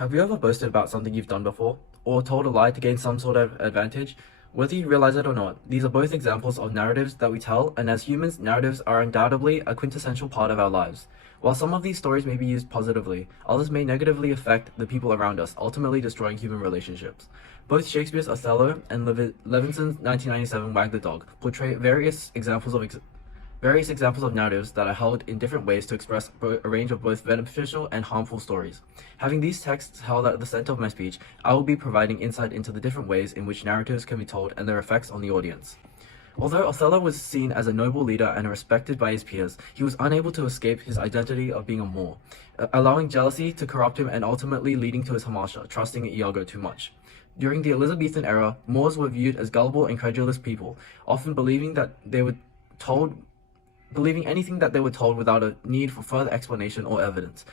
Have you ever boasted about something you've done before, or told a lie to gain some sort of advantage? Whether you realize it or not, these are both examples of narratives that we tell, and as humans, narratives are undoubtedly a quintessential part of our lives. While some of these stories may be used positively, others may negatively affect the people around us, ultimately destroying human relationships. Both Shakespeare's Othello and Levinson's 1997 Wag the Dog portray various examples of narratives that are held in different ways to express a range of both beneficial and harmful stories. Having these texts held at the center of my speech, I will be providing insight into the different ways in which narratives can be told and their effects on the audience. Although Othello was seen as a noble leader and respected by his peers, he was unable to escape his identity of being a Moor, allowing jealousy to corrupt him and ultimately leading to his hamartia, trusting Iago too much. During the Elizabethan era, Moors were viewed as gullible and credulous people, often believing anything that they were told without a need for further explanation or evidence.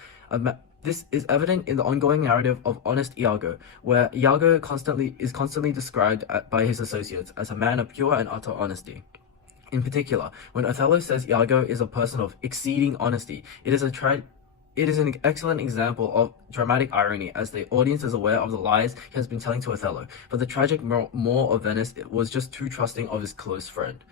This is evident in the ongoing narrative of honest Iago, where Iago is constantly described by his associates as a man of pure and utter honesty. In particular, when Othello says Iago is a person of exceeding honesty, it is an excellent example of dramatic irony, as the audience is aware of the lies he has been telling to Othello, but the tragic Moor of Venice was just too trusting of his close friend.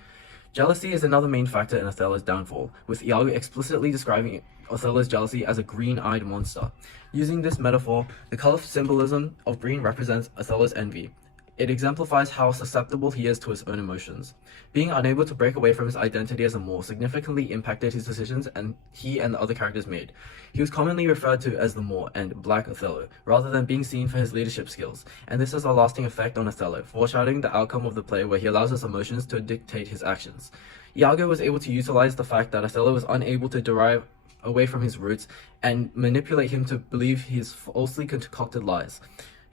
Jealousy is another main factor in Othello's downfall, with Iago explicitly describing Othello's jealousy as a green-eyed monster. Using this metaphor, the color symbolism of green represents Othello's envy. It exemplifies how susceptible he is to his own emotions. Being unable to break away from his identity as a Moor significantly impacted his decisions he and the other characters made. He was commonly referred to as the Moor and Black Othello, rather than being seen for his leadership skills, and this has a lasting effect on Othello, foreshadowing the outcome of the play where he allows his emotions to dictate his actions. Iago was able to utilize the fact that Othello was unable to derive away from his roots and manipulate him to believe his falsely concocted lies.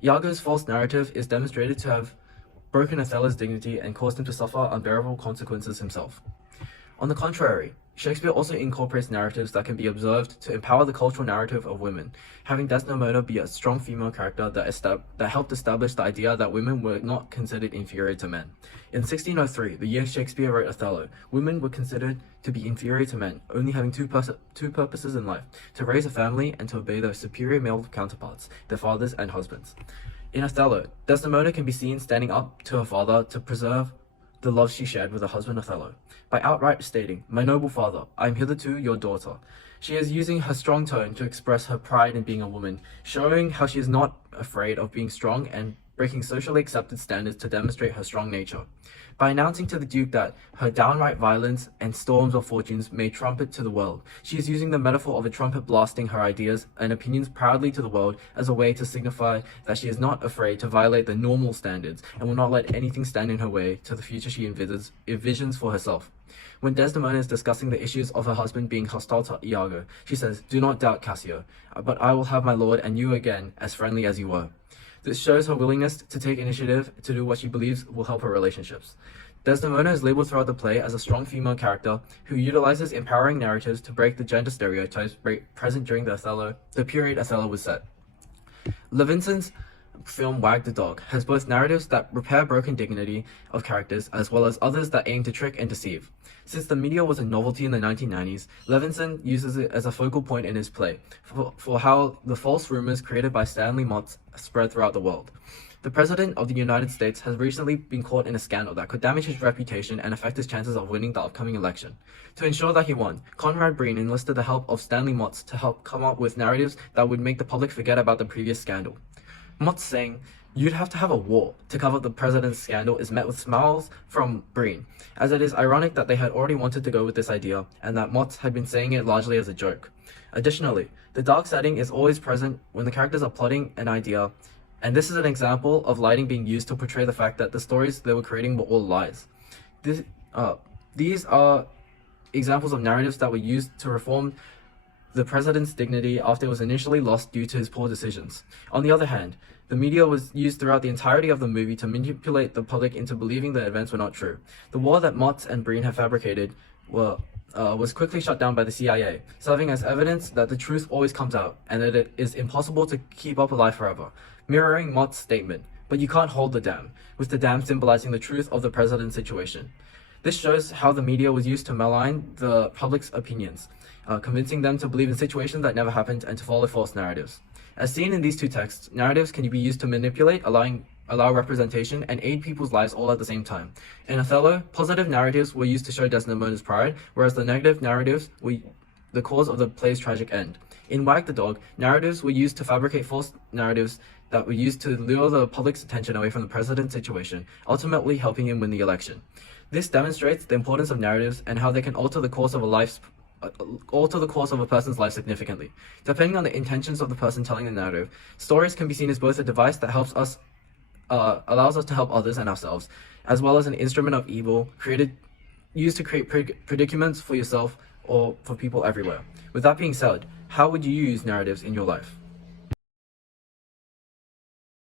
Iago's false narrative is demonstrated to have broken Othello's dignity and caused him to suffer unbearable consequences himself. On the contrary, Shakespeare also incorporates narratives that can be observed to empower the cultural narrative of women, having Desdemona be a strong female character that helped establish the idea that women were not considered inferior to men. In 1603, the year Shakespeare wrote Othello, women were considered to be inferior to men, only having two purposes in life: to raise a family and to obey their superior male counterparts, their fathers and husbands. In Othello, Desdemona can be seen standing up to her father to preserve the love she shared with her husband Othello, by outright stating, "My noble father, I am hitherto your daughter." She is using her strong tone to express her pride in being a woman, showing how she is not afraid of being strong and breaking socially accepted standards to demonstrate her strong nature. By announcing to the Duke that her downright violence and storms of fortunes may trumpet to the world, she is using the metaphor of a trumpet blasting her ideas and opinions proudly to the world as a way to signify that she is not afraid to violate the normal standards and will not let anything stand in her way to the future she envisions for herself. When Desdemona is discussing the issues of her husband being hostile to Iago, she says, "Do not doubt, Cassio, but I will have my lord and you again as friendly as you were." This shows her willingness to take initiative to do what she believes will help her relationships. Desdemona is labeled throughout the play as a strong female character who utilizes empowering narratives to break the gender stereotypes present during the period Othello was set. Levinson's film Wag the Dog has both narratives that repair broken dignity of characters as well as others that aim to trick and deceive. Since the media was a novelty in the 1990s, Levinson uses it as a focal point in his play for how the false rumors created by Stanley Motts spread throughout the world. The President of the United States has recently been caught in a scandal that could damage his reputation and affect his chances of winning the upcoming election. To ensure that he won, Conrad Breen enlisted the help of Stanley Motts to help come up with narratives that would make the public forget about the previous scandal. Motts saying, "You'd have to have a war to cover the president's scandal," is met with smiles from Breen, as it is ironic that they had already wanted to go with this idea and that Motts had been saying it largely as a joke. Additionally, the dark setting is always present when the characters are plotting an idea, and this is an example of lighting being used to portray the fact that the stories they were creating were all lies. These are examples of narratives that were used to reform the president's dignity after it was initially lost due to his poor decisions. On the other hand, the media was used throughout the entirety of the movie to manipulate the public into believing the events were not true. The war that Motts and Breen have fabricated was quickly shut down by the CIA, serving as evidence that the truth always comes out and that it is impossible to keep up a lie forever, mirroring Motts' statement, "But you can't hold the dam," with the dam symbolizing the truth of the president's situation. This shows how the media was used to malign the public's opinions, convincing them to believe in situations that never happened and to follow false narratives. As seen in these two texts, narratives can be used to manipulate, allow representation, and aid people's lives all at the same time. In Othello, positive narratives were used to show Desdemona's pride, whereas the negative narratives were the cause of the play's tragic end. In Wag the Dog, narratives were used to fabricate false narratives that were used to lure the public's attention away from the president's situation, ultimately helping him win the election. This demonstrates the importance of narratives and how they can alter the course of a person's life significantly. Depending on the intentions of the person telling the narrative, stories can be seen as both a device that allows us to help others and ourselves, as well as an instrument of evil used to create predicaments for yourself or for people everywhere. With that being said, how would you use narratives in your life?